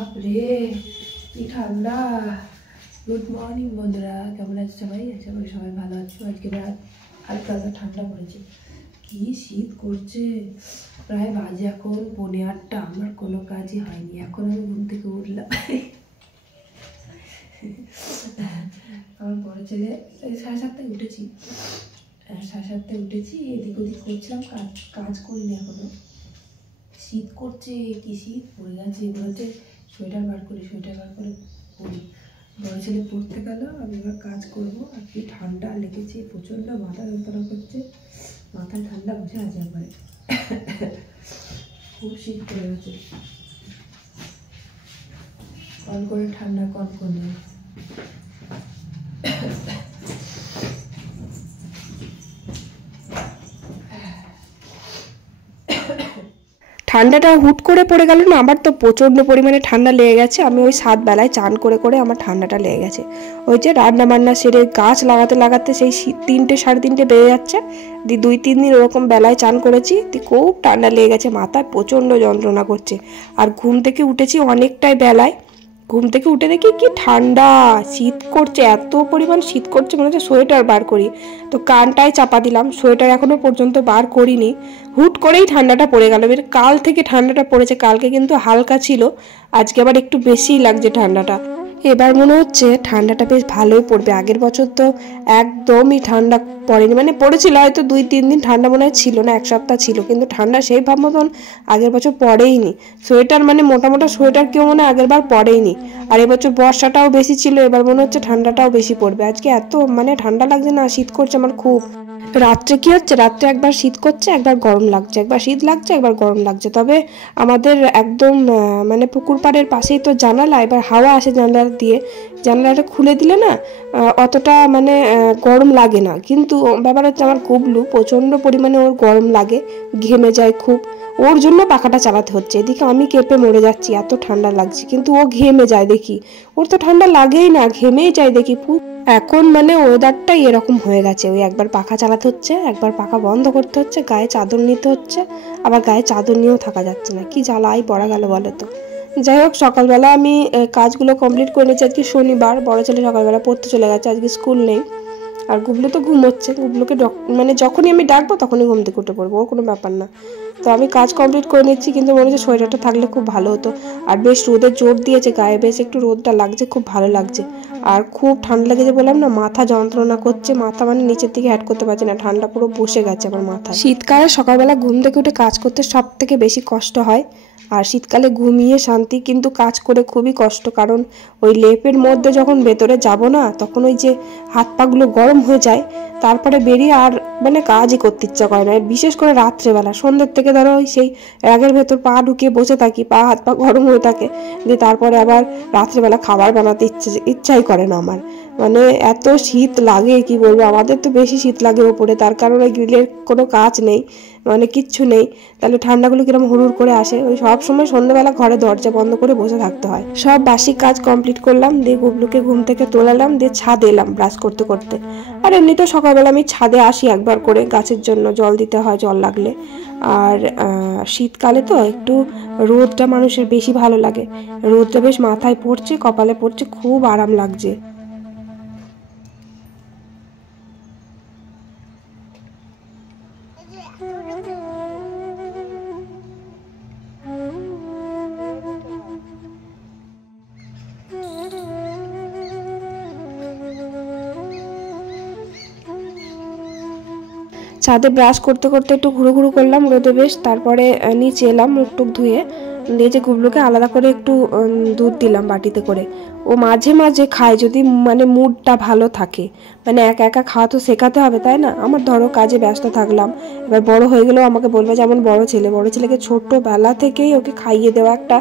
বাপরে কি ঠান্ডা। গুড মর্নিং বন্ধুরা, কেমন আছে সবাই? আশা করি সবাই ভালো আছো। আজকে রাত হালকা হালকা ঠান্ডা পড়েছে, কি শীত করছে। প্রায় বাজে এখন 8:45। আমার কোনো কাজই হয়নি, এখন আমি ঘুম থেকে উঠলাম। আমার বড় ছেলে 7:30টায় উঠেছি, 7:30টায় উঠেছি, এদিক ওদিক করছিলাম, কাজ করিনি এখনো। শীত করছে, কি শীত পড়ে গেছে। এবার হচ্ছে সোয়েটার বার করে পড়ি। বড় ছেলে পড়তে গেল, আমি এবার কাজ করবো। আর কি ঠান্ডা লেগেছে, প্রচণ্ড মাথা যন্ত্রণা করছে, মাথায় ঠান্ডা বসে আছে একবারে। খুব শীত পড়ে গেছে, কন করে ঠান্ডা কন করে। ঠান্ডাটা হুট করে পড়ে গেল না, আমার তো প্রচণ্ড পরিমাণে ঠান্ডা লেগে গেছে। আমি ওই 7 বেলায় চান করে আমার ঠান্ডাটা লেগে গেছে। ওই যে রান্না বান্না সেরে গাছ লাগাতে সেই 3টে 3:30 বেজে যাচ্ছে। 2-3 দিন ওরকম বেলায় চান করেছি, খুব ঠান্ডা লেগে গেছে, মাথায় প্রচণ্ড যন্ত্রণা করছে। আর ঘুম থেকে উঠেছি অনেকটাই বেলায়, ঘুম থেকে উঠে দেখি কি ঠান্ডা, শীত করছে, এত পরিমাণ শীত করছে, মনে হচ্ছে সোয়েটার বার করি। তো কানটায় চাপা দিলাম, সোয়েটার এখনো পর্যন্ত বার করিনি। হুট করেই ঠান্ডাটা পড়ে গেল। কাল থেকে ঠান্ডাটা পড়েছে, কালকে কিন্তু হালকা ছিল, আজকে আবার একটু বেশিই লাগছে ঠান্ডাটা। এবার মনে হচ্ছে ঠান্ডাটা বেশ ভালোই পড়বে। আগের বছর তো একদমই ঠান্ডা পড়েনি, মানে পড়েছিল হয়তো 2-3 দিন, ঠান্ডা মনে হয় ছিল না, 1 সপ্তাহ ছিল, কিন্তু ঠান্ডা সেই ভাব মতন আগের বছর পড়েইনি। সোয়েটার মানে মোটা সোয়েটার কেউ মনে হয় আগের বার পড়েইনি। আর এবছর বর্ষাটাও বেশি ছিল, এবার মনে হচ্ছে ঠান্ডাটাও বেশি পড়বে। আজকে এত মানে ঠান্ডা লাগছে না, শীত করছে আমার খুব। রাত্রে কি হচ্ছে, রাত্রে একবার শীত করছে, একবার গরম লাগছে, একবার শীত লাগছে, একবার গরম লাগছে। তবে আমাদের একদম মানে পুকুর পাড়ের পাশেই তো জানালা, এবার হাওয়া আসে জানালা দিয়ে, জানালাটা খুলে দিলে না অতটা মানে গরম লাগে না। কিন্তু ব্যাপার হচ্ছে আমার গুবলু প্রচণ্ড পরিমাণে ওর গরম লাগে, ঘেমে যায় খুব, ওর জন্য পাখাটা চালাতে হচ্ছে। এদিকে আমি কেঁপে মরে যাচ্ছি, এত ঠান্ডা লাগছে, কিন্তু ও ঘেমে যায় দেখি। ওর তো ঠান্ডা লাগেই না, ঘেমেই যায় দেখি। এখন মানে ওয়েদারটাই এরকম হয়ে গেছে, ওই একবার পাখা চালাতে হচ্ছে, একবার পাখা বন্ধ করতে হচ্ছে, গায়ে চাদর নিতে হচ্ছে, আবার গায়ে চাদর নিয়েও থাকা যাচ্ছে না। কি জ্বালাই পড়া গেল বলো তো। যাই হোক, সকালবেলা আমি কাজগুলো কমপ্লিট করে নিয়েছি। আজকে শনিবার, বড় ছেলে সকালবেলা পড়তে চলে গেছে, আজকে স্কুল নেই। আর গুবলু তো ঘুমোচ্ছে, গুবলুকে মানে যখনই আমি ডাকবো তখনই ঘুম থেকে উঠে পড়বো, ওর কোনো ব্যাপার না। তো আমি কাজ কমপ্লিট করে নিচ্ছি, কিন্তু মনে হচ্ছে সোয়েটারটা থাকলে খুব ভালো হতো। আর বেশ রোদের জোর দিয়েছে গায়ে, বেশ একটু রোদটা লাগছে, খুব ভালো লাগছে। আর খুব ঠান্ডা লেগেছে বললাম না, মাথা যন্ত্রণা করছে, মাথা মানে নিচের দিকে অ্যাড করতে পারছি না, ঠান্ডা পুরো বসে গেছে আমার মাথা। শীতকালে সকালবেলা ঘুম থেকে উঠে কাজ করতে সব থেকে বেশি কষ্ট হয়, আর শীতকালে ঘুমিয়ে শান্তি, কিন্তু কাজ করে খুবই কষ্ট। কারণ ওই লেপের মধ্যে যখন ভেতরে যাব না, তখন ওই যে হাত পাগুলো গরম হয়ে যায়, তারপরে বেরিয়ে আর মানে কাজই করতে ইচ্ছা করে না। বিশেষ করে রাত্রেবেলা, সন্ধ্যের থেকে ধরো ওই সেই রাগের ভেতর পা ঢুকিয়ে বসে থাকি, পা হাত পা গরম হয়ে থাকে, দিয়ে তারপরে আবার রাত্রেবেলা খাবার বানাতে ইচ্ছাই করে না আমার। মানে এত শীত লাগে কি বলবো, আমাদের তো বেশি শীত লাগে ওপরে, তার কারণে গ্রিলের কোনো কাজ নেই, মানে কিচ্ছু নেই। তাহলে ঠান্ডাগুলো কিরকম হুড় করে আসে। ওই সব সময় সন্ধ্যাবেলা ঘরে দরজা বন্ধ করে বসে থাকতে হয়। সব বাসি কাজ কমপ্লিট করলাম, দিয়ে গুবলুকে ঘুম থেকে তোলালাম, দিয়ে ছাদে এলাম ব্রাশ করতে করতে। আর এমনিতেও সকালবেলা আমি ছাদে আসি একবার করে, গাছের জন্য জল দিতে হয় জল লাগলে। আর শীতকালে তো একটু রোদটা মানুষের বেশি ভালো লাগে, রোদটা বেশ মাথায় পড়ছে, কপালে পড়ছে, খুব আরাম লাগছে। ছাদে ব্রাশ করতে করতে একটু ঘুরু করলাম রোদে বেশ, তারপরে নিচে এলাম মুখ টুক ধুয়ে, দিয়ে যে গুবলুকে আলাদা করে একটু দুধ দিলাম বাটিতে করে। ও মাঝে মাঝে খায় যদি মানে মুডটা ভালো থাকে, মানে একা একা খাওয়া তো শেখাতে হবে তাই না। আমার ধরো কাজে ব্যস্ত থাকলাম, এবার বড় হয়ে গেলেও আমাকে বলবে, যেমন বড় ছেলেকে ছোট্টবেলা থেকেই ওকে খাইয়ে দেওয়া একটা,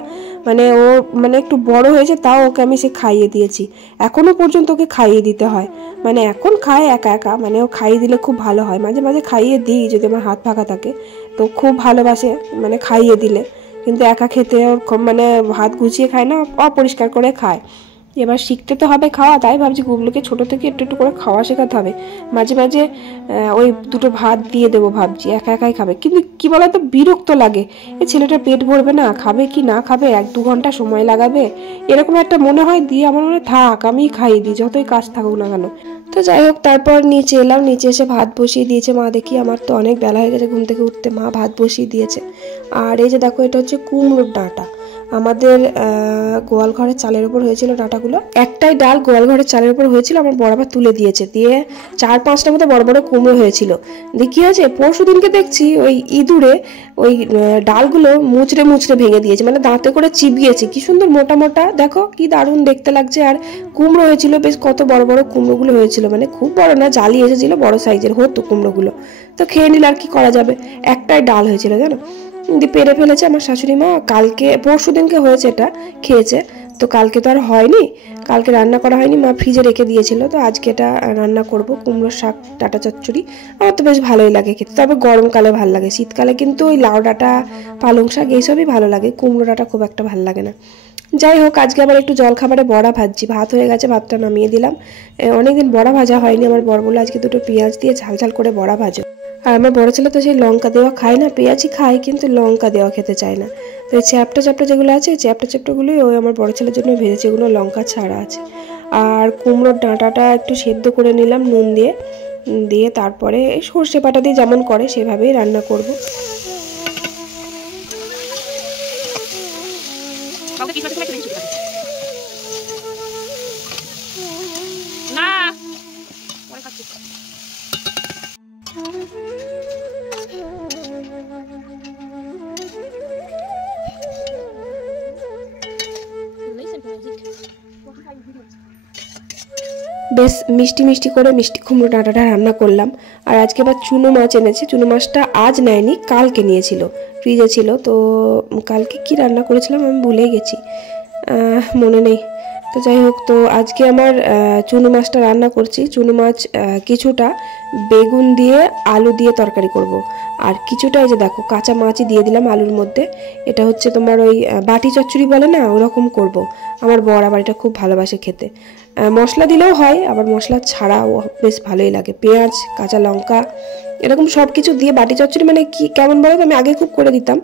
মানে ও মানে একটু বড় হয়েছে তাও ওকে আমি সে খাইয়ে দিয়েছি, এখনো পর্যন্ত ওকে খাইয়ে দিতে হয়। মানে এখন খায় একা একা, মানে ও খাইয়ে দিলে খুব ভালো হয়। মাঝে মাঝে খাইয়ে দিই যদি আমার হাত ফাঁকা থাকে, তো খুব ভালোবাসে মানে খাইয়ে দিলে। কিন্তু একা খেতে ওর মানে হাত গুছিয়ে খায় না, অপরিষ্কার করে খায়। এবার শিখতে তো হবে খাওয়া, তাই ভাবছি গুবলুকে ছোটো থেকে একটু একটু করে খাওয়া শেখাতে হবে। মাঝে মাঝে ওই দুটো ভাত দিয়ে দেবো ভাবছি, একা একাই খাবে, কিন্তু কি বলতো বিরক্ত লাগে, এই ছেলেটা পেট ভরবে না, খাবে কি না খাবে, 1-2 ঘন্টা সময় লাগাবে, এরকম একটা মনে হয়। দিয়ে আমার মনে থাক আমি খাইয়ে দিই, যতই কাজ থাকুক না কেন। তো যাই হোক, তারপর নিচে এলাম, নিচে এসে ভাত বসিয়ে দিয়েছে মা। দেখি আমার তো অনেক বেলা হয়ে গেছে ঘুম থেকে উঠতে, মা ভাত বসিয়ে দিয়েছে। আর এই যে দেখো, এটা হচ্ছে কুমড়োর ডাঁটা। আমাদের গোয়াল ঘরের চালের উপর হয়েছিল ডাঁটাগুলো, একটাই ডাল গোয়াল ঘরের চালের উপর হয়েছিল, আমার বড় আবার তুলে দিয়েছে। দিয়ে 4-5টা মতো বড় বড় কুমড়ো হয়েছিল। দিয়ে কি হয়েছে, পরশু দিনকে দেখছি ওই ইঁদুরে ওই ডালগুলো মুচড়ে মুচড়ে ভেঙে দিয়েছে, মানে দাঁতে করে চিবিয়েছে। কি সুন্দর মোটা মোটা, দেখো কি দারুণ দেখতে লাগছে। আর কুমড়ো হয়েছিল বেশ, কত বড় বড় কুমড়োগুলো হয়েছিল, মানে খুব বড় না, জালি এসেছিল, বড় সাইজের হতো কুমড়োগুলো। তো খেয়ে নিলে আর কি করা যাবে, একটাই ডাল হয়েছিল জানো। দিয়ে পেরে ফেলেছে আমার শাশুড়ি মা। কালকে পরশু দিনকে হয়েছে, এটা খেয়েছে। তো কালকে তো আর হয়নি, কালকে রান্না করা হয়নি, মা ফ্রিজে রেখে দিয়েছিল। তো আজকে এটা রান্না করব, কুমড়োর শাক ডাঁটা চচ্চড়ি। আমার তো বেশ ভালোই লাগে খেতে, তবে গরমকালে ভালো লাগে, শীতকালে কিন্তু ওই লাউ ডাঁটা পালং শাক এইসবই ভালো লাগে, কুমড়ো ডাঁটা খুব একটা ভালো লাগে না। যাই হোক, আজকে আবার একটু জলখাবারে বড়া ভাজছি। ভাত হয়ে গেছে, ভাতটা নামিয়ে দিলাম। অনেকদিন বড়া ভাজা হয়নি, আমার বর বলে আজকে দুটো পেঁয়াজ দিয়ে ঝাল ঝাল করে বড়া ভাজো। আর আমার বড় ছেলে তো সেই লঙ্কা দেওয়া খায় না, পেঁয়াজই খায় কিন্তু লঙ্কা দেওয়া খেতে চায় না। তো এই চ্যাপটা চ্যাপটা যেগুলো আছে, চ্যাপটা চ্যাপটাগুলোই ওই আমার বড় ছেলের জন্য ভেজেছে, এগুলো লঙ্কা ছাড়া আছে। আর কুমড়োর ডাঁটাটা একটু সেদ্ধ করে নিলাম নুন দিয়ে, দিয়ে তারপরে সর্ষে বাটা দিয়ে যেমন করে সেভাবেই রান্না করব। বেশ মিষ্টি মিষ্টি করে মিষ্টি কুমড়ো ডাঁটাটা রান্না করলাম। আর আজকে আবার চুনো মাছ এনেছে, চুনো মাছটা আজ নেয়নি, কালকে নিয়েছিল, ফ্রিজে ছিল। তো কালকে কি রান্না করেছিলাম আমি ভুলেই গেছি, মনে নেই। তো যাই হোক, তো আজকে আমার চুনো মাছটা রান্না করছি। চুনো মাছ কিছুটা বেগুন দিয়ে আলু দিয়ে তরকারি করব। আর কিছুটা এই যে দেখো কাঁচা মাছই দিয়ে দিলাম আলুর মধ্যে। এটা হচ্ছে তোমার ওই বাটি চচ্চড়ি বলে না, ওরকম করব। আমার বর আবার এটা খুব ভালোবাসে খেতে, মশলা দিলেও হয়, আবার মশলা ছাড়াও বেশ ভালোই লাগে। পেঁয়াজ, কাঁচা লঙ্কা, এরকম সব কিছু দিয়ে বাটি চচ্চড়ি, মানে কি কেমন বলো তো, আমি আগে খুব করে দিতাম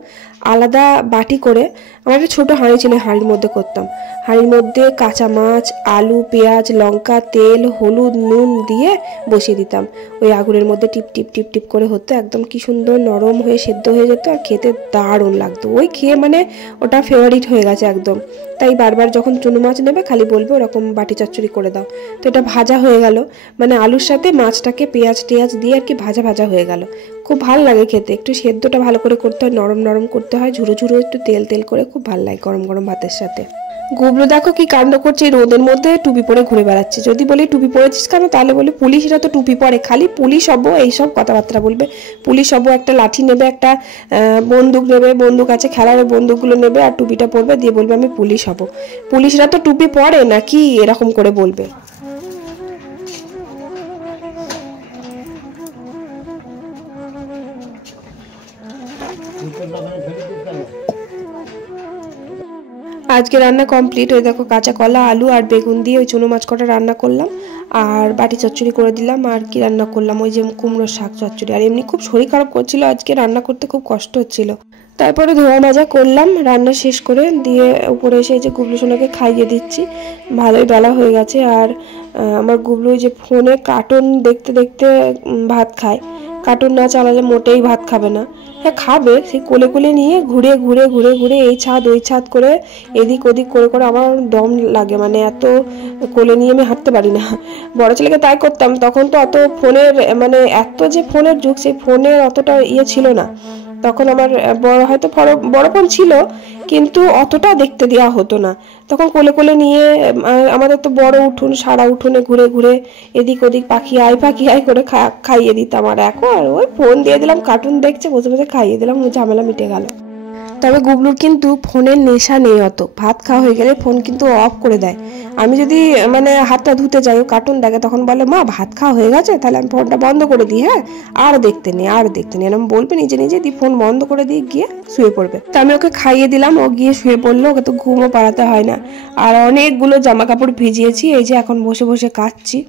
আলাদা বাটি করে। আমার একটা ছোটো হাঁড়ি ছিল, হাঁড়ির মধ্যে করতাম। হাঁড়ির মধ্যে কাঁচা মাছ, আলু, পেঁয়াজ, লঙ্কা, তেল, হলুদ, নুন দিয়ে বসিয়ে দিতাম। ওই আগুনের মধ্যে টিপ টিপ টিপ টিপ করে হতো, একদম কি সুন্দর নরম হয়ে সেদ্ধ হয়ে যেত, আর খেতে দারুণ লাগতো। ওই খেয়ে মানে ওটা ফেভারিট হয়ে গেছে একদম। তাই বারবার যখন চুনো মাছ নেবে খালি বলবে ওরকম বাটি চচ্চড়ি করে দাও। তো এটা ভাজা হয়ে গেল, মানে আলুর সাথে মাছটাকে পেঁয়াজ টেয়াজ দিয়ে আর কি ভাজা ভাজা হয়ে গেল। খুব ভালো লাগে খেতে, একটু সেদ্ধটা ভালো করে করতে হয়, নরম নরম করতে হয়, ঝুরো ঝুরো একটু তেল তেল করে, খুব ভালো লাগে গরম গরম ভাতের সাথে। গুবলু দেখো কি কাণ্ড করছে, রোদের মধ্যে টুপি পরে ঘুরে বেড়াচ্ছে। যদি বলি টুপি পরেছিস কেন, তাহলে বলি পুলিশরা তো টুপি পরে, খালি পুলিশ হবো এইসব কথাবার্তা বলবে। পুলিশ হবো, একটা লাঠি নেবে, একটা বন্দুক নেবে, বন্দুক আছে খেলার বন্দুকগুলো নেবে, আর টুপিটা পরবে, দিয়ে বলবে আমি পুলিশ হব। পুলিশরা তো টুপি পরে নাকি, এরকম করে বলবে। আজকে রান্না কমপ্লিট। ওই দেখো কাঁচা কলা, আলু আর বেগুন দিয়ে ওই চুনো মাছ কটা রান্না করলাম, আর বাটি চচ্চড়ি করে দিলাম। আর কি রান্না করলাম, ওই যে কুমড়োর শাক চচ্চড়ি। আর এমনি খুব শরীর খারাপ করছিল আজকে, রান্না করতে খুব কষ্ট হচ্ছিল। তারপরে ধোয়া মাজা করলাম রান্না শেষ করে, দিয়ে উপরে এসে এই যে গুবলু সোনাকে খাইয়ে দিচ্ছি। ভালোই বেলা হয়ে গেছে। আর আমার গুবলু যে ফোনে কার্টুন দেখতে দেখতে ভাত খায়, কার্টুন না চালালে মোটেই ভাত খাবে না। হ্যাঁ খাবে, সেই কোলে কোলে নিয়ে ঘুরে ঘুরে ঘুরে ঘুরে এই ছাদ ওই ছাদ করে এদিক ওদিক করে করে আমার দম লাগে, মানে এত কোলে নিয়ে আমি হাঁটতে পারি না। বড় ছেলেকে তাই করতাম, তখন তো অত ফোনের মানে এত যে ফোনের যুগ, সেই ফোনের অতটা ছিল না তখন। আমার বড় হয়তো বড় ফোন ছিল, কিন্তু অতটা দেখতে দেওয়া হতো না। তখন কোলে কোলে নিয়ে আমাদের তো বড় উঠোন, সারা উঠোনে ঘুরে ঘুরে এদিক ওদিক পাখি আয় করে খাইয়ে দিতাম। আর এখন ওই ফোন দিয়ে দিলাম, কার্টুন দেখছে, বসে বসে খাইয়ে দিলাম, জামেলা মিটে গেল। তবে গুবলুর কিন্তু ফোনের নেশা নেই অত, ভাত খাওয়া হয়ে গেলে ফোন কিন্তু অফ করে দেয়। আমি যদি মানে হাতটা ধুতে যাই, ও কার্টুন দেখে, তখন বলে মা ভাত খাওয়া হয়ে গেছে, তাহলে আমি ফোনটা বন্ধ করে দিই, হ্যাঁ আর দেখতে নেই আর দেখতে নেই, এরকম বলবে নিজে নিজে, দিয়ে ফোন বন্ধ করে দিয়ে গিয়ে শুয়ে পড়বে। তো আমি ওকে খাইয়ে দিলাম, ও গিয়ে শুয়ে পড়লো, ওকে তো ঘুমও পাড়াতে হয় না। আর অনেকগুলো জামা কাপড় ভিজিয়েছি, এই যে এখন বসে বসে কাচ্ছি।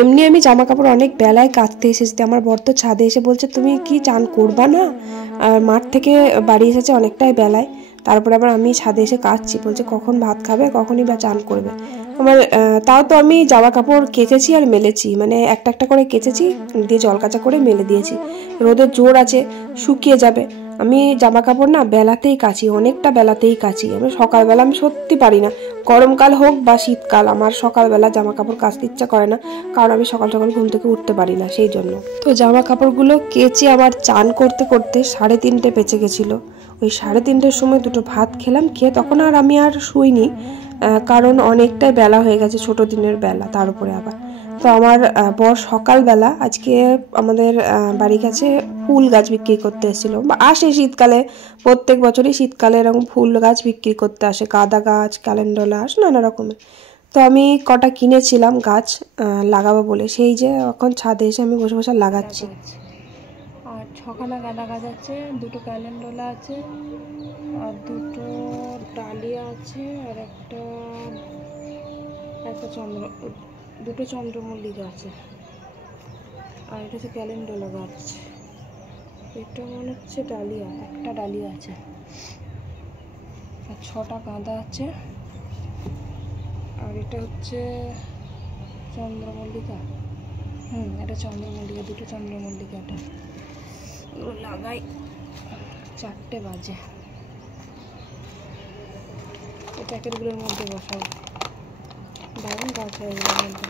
এমনি আমি জামা কাপড় অনেক বেলায় কাচতে এসেছি, আমার বর তো ছাদে এসে বলছে তুমি কি চান করবা না, মাঠ থেকে বাড়ি এসেছে অনেকটাই বেলায়। তারপরে আবার আমি ছাদে এসে কাচছি, বলছে কখন ভাত খাবে, কখনই বা চান করবে। আমার তাও তো আমি জামা কাপড় কেচেছি আর মেলেছি, মানে একটা একটা করে কেচেছি, দিয়ে জল কাচা করে মেলে দিয়েছি। রোদের জোর আছে, শুকিয়ে যাবে। আমি জামা কাপড় না বেলাতেই কাচি, অনেকটা বেলাতেই কাচি। আমি সকালবেলা আমি সত্যি পারি না, গরমকাল হোক বা শীতকাল, আমার সকালবেলা জামা কাপড় কাচতে ইচ্ছা করে না, কারণ আমি সকাল সকাল ঘুম থেকে উঠতে পারি না, সেই জন্য। তো জামা কাপড়গুলো কেচে আবার চান করতে করতে 3:30 বেঁচে গেছিলো। ওই 3:30-র সময় দুটো ভাত খেলাম, খেয়ে তখন আর আমি আর শুইনি, কারণ অনেকটাই বেলা হয়ে গেছে, ছোট দিনের বেলা তার উপরে আবার। তো আমার বর সকালবেলা আজকে আমাদের বাড়ির কাছে ফুল গাছ বিক্রি করতে এসেছিল, বা আসে শীতকালে, প্রত্যেক বছরই শীতকালে এরকম ফুল গাছ বিক্রি করতে আসে, গাঁদা গাছ, ক্যালেন্ডুলা, নানা রকমের। তো আমি কটা কিনেছিলাম গাছ লাগাবো বলে, সেই যে এখন ছাদে এসে আমি বসে বসে লাগাচ্ছি। আর 6খানা গাঁদা গাছ আছে, দুটো ক্যালেন্ডুলা আছে, আর দুটো ডালিয়া আছে, আর দুটো চন্দ্রমল্লিকা আছে, আর এটা হচ্ছে ক্যালেন্ডুলা গাছ। এটা মনে হচ্ছে ডালিয়া, একটা ডালিয়া আছে, আর 6টা গাঁদা আছে, আর এটা হচ্ছে চন্দ্রমল্লিকা। এটা চন্দ্রমল্লিকা, দুটো চন্দ্রমল্লিকা। এটা লাগাই, 4টে বাজে, এই প্যাকেটগুলোর মধ্যে বসাবো, দারুণ গাছ হয়ে গেল মধ্যে।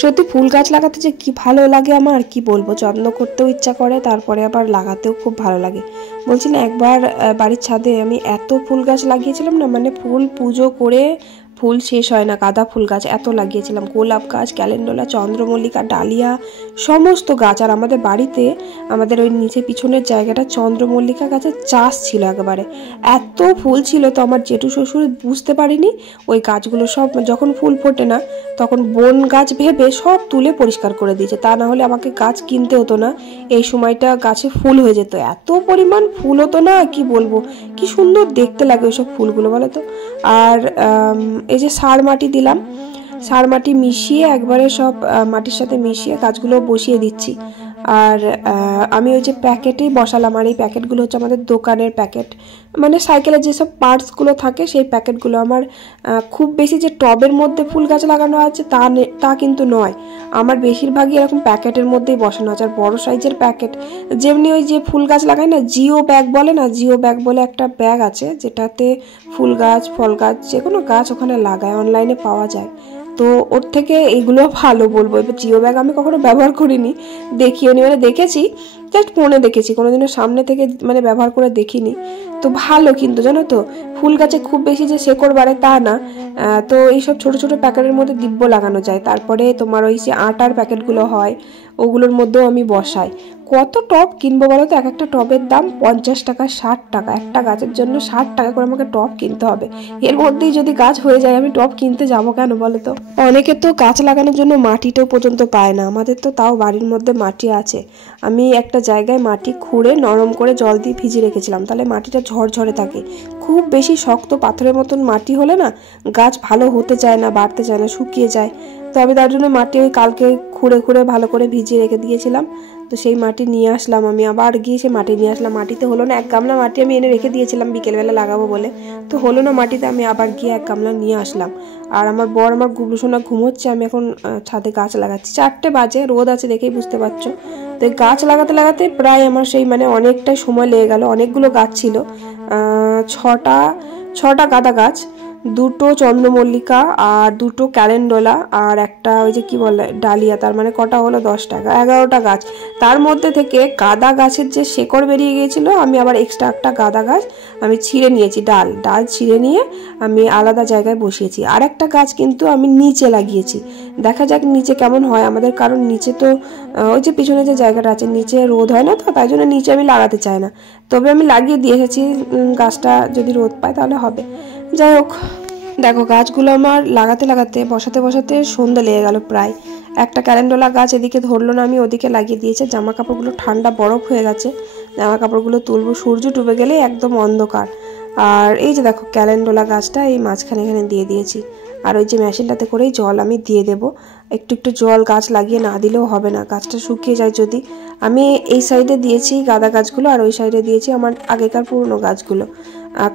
সত্যি ফুল গাছ লাগাতে যে কি ভালো লাগে আমার, কি বলবো, যত্ন করতেও ইচ্ছা করে, তারপরে আবার লাগাতেও খুব ভালো লাগে। বলছি না, একবার বাড়ির ছাদে আমি এত ফুল গাছ লাগিয়েছিলাম না, মানে ফুল পুজো করে ফুল শেষ হয় না, গাঁদা ফুল গাছ এত লাগিয়েছিলাম, গোলাপ গাছ, ক্যালেন্ডুলা, চন্দ্রমল্লিকা, ডালিয়া, সমস্ত গাছ। আর আমাদের বাড়িতে, আমাদের ওই নিচে পিছনের জায়গাটা চন্দ্রমল্লিকা গাছের চাষ ছিল একেবারে, এত ফুল ছিল। তো আমার জেঠু শ্বশুর বুঝতে পারিনি, ওই গাছগুলো সব যখন ফুল ফোটে না তখন বন গাছ ভেবে সব তুলে পরিষ্কার করে দিয়েছে, তা না হলে আমাকে গাছ কিনতে হতো না, এই সময়টা গাছে ফুল হয়ে যেত, এত পরিমাণ ফুল হতো না, কি বলবো, কি সুন্দর দেখতে লাগে ওইসব ফুলগুলো বলো তো। আর এই যে সার মাটি দিলাম, সার মাটি মিশিয়ে একবারে সব মাটির সাথে মিশিয়ে গাছগুলো বসিয়ে দিচ্ছি। আর আমি ওই যে প্যাকেটেই বসালাম, আর এই প্যাকেটগুলো হচ্ছে আমাদের দোকানের প্যাকেট, মানে সাইকেলের যেসব পার্টসগুলো থাকে সেই প্যাকেটগুলো। আমার খুব বেশি যে টবের মধ্যে ফুল গাছ লাগানো আছে তা কিন্তু নয়, আমার বেশিরভাগই এরকম প্যাকেটের মধ্যেই বসানো আছে। আর বড় সাইজের প্যাকেট, যেমনি ওই যে ফুল গাছ লাগায় না, জিও ব্যাগ বলে না, জিও ব্যাগ বলে একটা ব্যাগ আছে, যেটাতে ফুল গাছ, ফল গাছ, যে কোনো গাছ ওখানে লাগায়, অনলাইনে পাওয়া যায়। তো ওর থেকে এগুলো ভালো বলবো। এবার জিও ব্যাগ আমি কখনো ব্যবহার করিনি, দেখিও নি, মানে দেখেছি জাস্ট ফোনে দেখেছি, কোনোদিনও সামনে থেকে মানে ব্যবহার করে দেখিনি। তো ভালো কিন্তু জানো তো, ফুল গাছে খুব বেশি যে শেকড় বাড়ে তা না। তো এইসব ছোট ছোট প্যাকেটের মধ্যে দিব্য লাগানো যায়। তারপরে তোমার ওই যে আটার প্যাকেটগুলো হয় ওগুলোর মধ্যেও আমি বসাই। কত টব কিনবো বলো তো, এক একটা টবের দাম 50 টাকা 60 টাকা, একটা গাছের জন্য 60 টাকা করে আমাকে টব কিনতে হবে। এর মধ্যেই যদি গাছ হয়ে যায় আমি টব কিনতে যাবো কেন বলো তো। অনেকে তো গাছ লাগানোর জন্য মাটিটাও পর্যন্ত পায় না, আমাদের তো তাও বাড়ির মধ্যে মাটি আছে। আমি একটা জায়গায় মাটি খুঁড়ে নরম করে জল দিয়ে ভিজিয়ে রেখেছিলাম, তাহলে মাটিটা ঝরঝরে থাকে। খুব বেশি শক্ত পাথরের মতন মাটি হলে না গাছ ভালো হতে চায় না, বাড়তে চায় না, শুকিয়ে যায়। তো আমি তার জন্য মাটি ওই কালকে খুঁড়ে খুঁড়ে ভালো করে ভিজিয়ে রেখে দিয়েছিলাম। তো সেই মাটি নিয়ে আসলাম, আমি আবার গিয়ে সে মাটি নিয়ে আসলাম। মাটিতে হলো না, 1 গামলা মাটি আমি এনে রেখে দিয়েছিলাম বিকেলবেলা লাগাবো বলে, তো হলো না মাটিতে। আমি আবার গিয়ে 1 গামলা নিয়ে আসলাম। আর আমার বর আমার গুবলু সোনা ঘুমোচ্ছে, আমি এখন ছাদে গাছ লাগাচ্ছি। 4টে বাজে, রোদ আছে দেখেই বুঝতে পারছো। তো গাছ লাগাতে লাগাতে প্রায় আমার সেই মানে অনেকটাই সময় লেগে গেল। অনেকগুলো গাছ ছিল, 6টা গাঁদা গাছ, 2টো চন্দ্রমল্লিকা আর 2টো ক্যালেন্ডোলা আর একটা ওই যে কি বলে ডালিয়া, তার মানে কটা হলো 10 টাকা, 11টা গাছ। তার মধ্যে থেকে গাঁদা গাছের যে শেকড় বেরিয়ে গিয়েছিল, আমি আবার এক্সট্রা একটা গাঁদা গাছ আমি ছিঁড়ে নিয়েছি, ডাল ছিঁড়ে নিয়ে আমি আলাদা জায়গায় বসিয়েছি। আর একটা গাছ কিন্তু আমি নিচে লাগিয়েছি, দেখা যাক নিচে কেমন হয় আমাদের, কারণ নিচে তো ওই যে পিছনে যে জায়গাটা আছে নিচে রোদ হয় না, তো তাই জন্য নিচে আমি লাগাতে চাই না। তবে আমি লাগিয়ে দিয়ে এসেছি, গাছটা যদি রোদ পায় তাহলে হবে। যাই হোক, দেখো গাছগুলো আমার লাগাতে লাগাতে বসাতে বসাতে সন্ধ্যা লেগে গেল প্রায়। একটা ক্যালেন্ডোলা গাছ এদিকে ধরলো না, আমি ওদিকে লাগিয়ে দিয়েছি। জামা কাপড়গুলো ঠান্ডা বরফ হয়ে গেছে, জামা কাপড়গুলো তুলবো, সূর্য ডুবে গেলে একদম অন্ধকার। আর এই যে দেখো ক্যালেন্ডোলা গাছটা এই মাঝখানে এখানে দিয়ে দিয়েছি। আর ওই যে মেশিনটাতে করেই জল আমি দিয়ে দেবো। একটু একটু জল গাছ লাগিয়ে না দিলেও হবে না, গাছটা শুকিয়ে যায় যদি। আমি এই সাইডে দিয়েছি গাঁদা গাছগুলো আর ওই সাইডে দিয়েছি আমার আগেকার পুরনো গাছগুলো,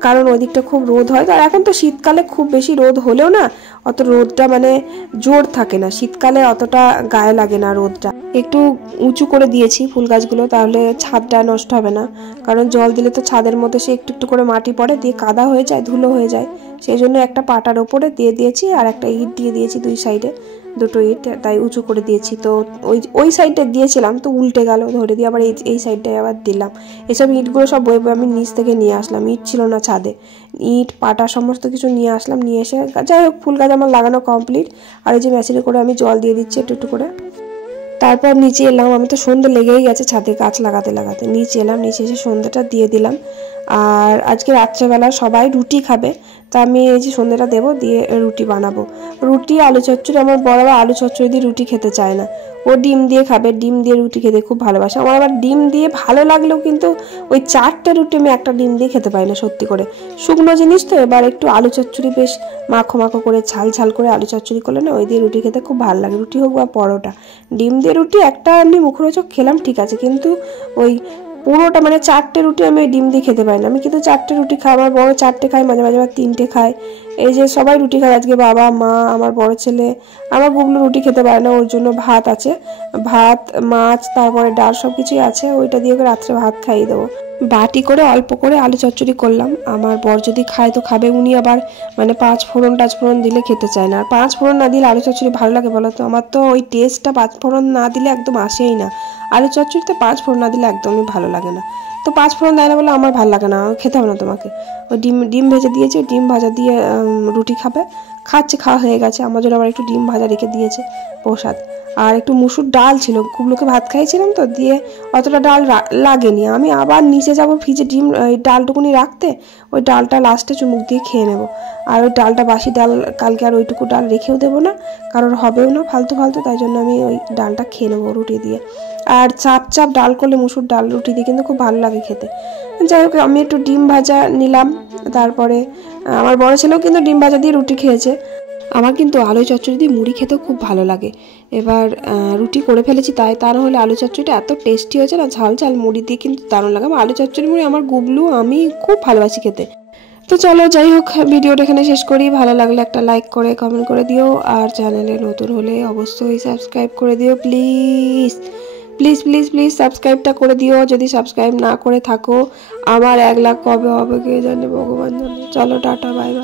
কারণ ওই দিকটা খুব রোদ হয়। আর এখন তো শীতকালে খুব বেশি রোদ হলেও না অত রোদটা মানে জোর থাকে না, শীতকালে অতটা গায়ে লাগে না রোদটা। একটু উঁচু করে দিয়েছি ফুল গাছগুলো, তাহলে ছাদটা নষ্ট হবে না। কারণ জল দিলে তো ছাদের মধ্যে সে একটু একটু করে মাটি পড়ে, দিয়ে কাদা হয়ে যায়, ধুলো হয়ে যায়। সেই জন্য একটা পাটার ওপরে দিয়ে দিয়েছি আর একটা ইট দিয়ে দিয়েছি, 2 সাইডে 2টো ইট, তাই উঁচু করে দিয়েছি। তো ওই সাইডে দিয়েছিলাম তো উল্টে গেল, ধরে দিয়ে আবার এই সাইডটায় আবার দিলাম। এসব ইটগুলো সব বয়ে বয়ে আমি নিচ থেকে নিয়ে আসলাম, ইট ছিল না ছাদে, ইট পাটা সমস্ত কিছু নিয়ে আসলাম। নিয়ে এসে যাই হোক ফুল গাছ আমার লাগানো কমপ্লিট। আর এই যে মেশিনে করে আমি জল দিয়ে দিচ্ছি একটু একটু করে। তারপর নিচে এলাম, আমি তো সন্ধ্যে লেগেই গেছে ছাদে গাছ লাগাতে লাগাতে। নিচে এলাম, নিচে এসে সন্ধ্যাটা দিয়ে দিলাম। আর আজকে রাত্রেবেলা সবাই রুটি খাবে, তা আমি এই যে সন্ধ্যাটা দেবো, দিয়ে রুটি বানাবো। রুটি আলু চচ্চড়ি, আমার বড় আবার আলু চচ্চড়ি দিয়ে রুটি খেতে চায় না, ও ডিম দিয়ে খাবে, ডিম দিয়ে রুটি খেতে খুব ভালোবাসে। আমার আবার ডিম দিয়ে ভালো লাগলেও কিন্তু ওই 4টে রুটি আমি একটা ডিম দিয়ে খেতে পারি না সত্যি করে, শুকনো জিনিস তো। এবার একটু আলু চচ্চড়ি বেশ মাখো মাখো করে ঝাল ঝাল করে আলু চচ্চড়ি করলে না ওই দিয়ে রুটি খেতে খুব ভালো লাগে, রুটি হোক বা পরোটা। ডিম দিয়ে রুটি একটা এমনি মুখরোচক খেলাম ঠিক আছে, কিন্তু ওই পুরোটা মানে 4টে রুটি আমি ডিম দিয়ে খেতে পারি না। আমি কিন্তু 4টে রুটি খাই, আমার বড় 4টে খায়, মাঝে মাঝে আবার 3টে খায়। এই যে সবাই রুটি খায় আজকে, বাবা মা আমার বড় ছেলে। আমার গুবলু রুটি খেতে পারে না, ওর জন্য ভাত আছে, ভাত মাছ তারপরে ডাল সব কিছুই আছে, ওইটা দিয়ে রাত্রে ভাত খাইয়ে দেবো। বাটি করে অল্প করে আলু চচ্চড়ি করলাম। আমার বর যদি খায় তো খাবে, উনি আবার মানে 5 ফোড়ন টাচ ফোড়ন দিলে খেতে চায় না। আর 5 ফোড়ন না দিলে আলু চচ্চড়ি ভালো লাগে বলো তো? আমার তো ওই টেস্টটা 5 ফোড়ন না দিলে একদম আসেই না। আলু চচ্চড়িতে 5 ফোড়ন না দিলে একদমই ভালো লাগে না। তো 5 ফোড়ন দেয় না বলে আমার ভালো লাগে না, খেতে হবে না তোমাকে। ওই ডিম ভেজে দিয়েছে, ডিম ভাজা দিয়ে রুটি খাবে, খাচ্ছে, খাওয়া হয়ে গেছে। আমার জন্য আবার একটু ডিম ভাজা রেখে দিয়েছে প্রসাদ। আর একটু মুসুর ডাল ছিল, কুবলুকে ভাত খাইয়েছিলাম তো, দিয়ে অতটা ডাল লাগেনি। আমি আবার নিচে যাবো ফ্রিজে ডিম ওই ডালটুকুনি রাখতে, ওই ডালটা লাস্টে চুমুক দিয়ে খেয়ে নেবো। আর ওই ডালটা বাসি ডাল, কালকে আর ওইটুকু ডাল রেখেও দেবো না, কারণ হবেও না ফালতু ফালতু, তাই জন্য আমি ওই ডালটা খেয়ে নেবো রুটি দিয়ে। আর চাপ চাপ ডাল করলে মুসুর ডাল রুটি দিয়ে কিন্তু খুব ভালো লাগে খেতে। যাই হোক আমি একটু ডিম ভাজা নিলাম, তারপরে আমার বড় ছেলেও কিন্তু ডিম ভাজা দিয়ে রুটি খেয়েছে। আমার কিন্তু আলু চচ্চড়ি দিয়ে মুড়ি খেতেও খুব ভালো লাগে। এবার রুটি করে ফেলেছি, তা না হলে আলু চচ্চড়িটা এত টেস্টি হয়েছে না, ঝাল ঝাল মুড়ি দিয়ে কিন্তু দারুণ লাগে। আলু চচ্চড়ি মুড়ি আমার গুবলু আমি খুব ভালোবাসি খেতে। তো চলো যাই হোক ভিডিওটা এখানে শেষ করি। ভালো লাগলে একটা লাইক করে কমেন্ট করে দিও, আর চ্যানেলে নতুন হলে অবশ্যই সাবস্ক্রাইব করে দিও প্লিজ প্লিজ প্লিজ প্লিজ সাবস্ক্রাইবটা করে দিও। যদি সাবস্ক্রাইব না করে থাকো, আমার 1 লাখ কবে হবে কে জানে, ভগবান জানে। চলো টাটা, বাই বাই।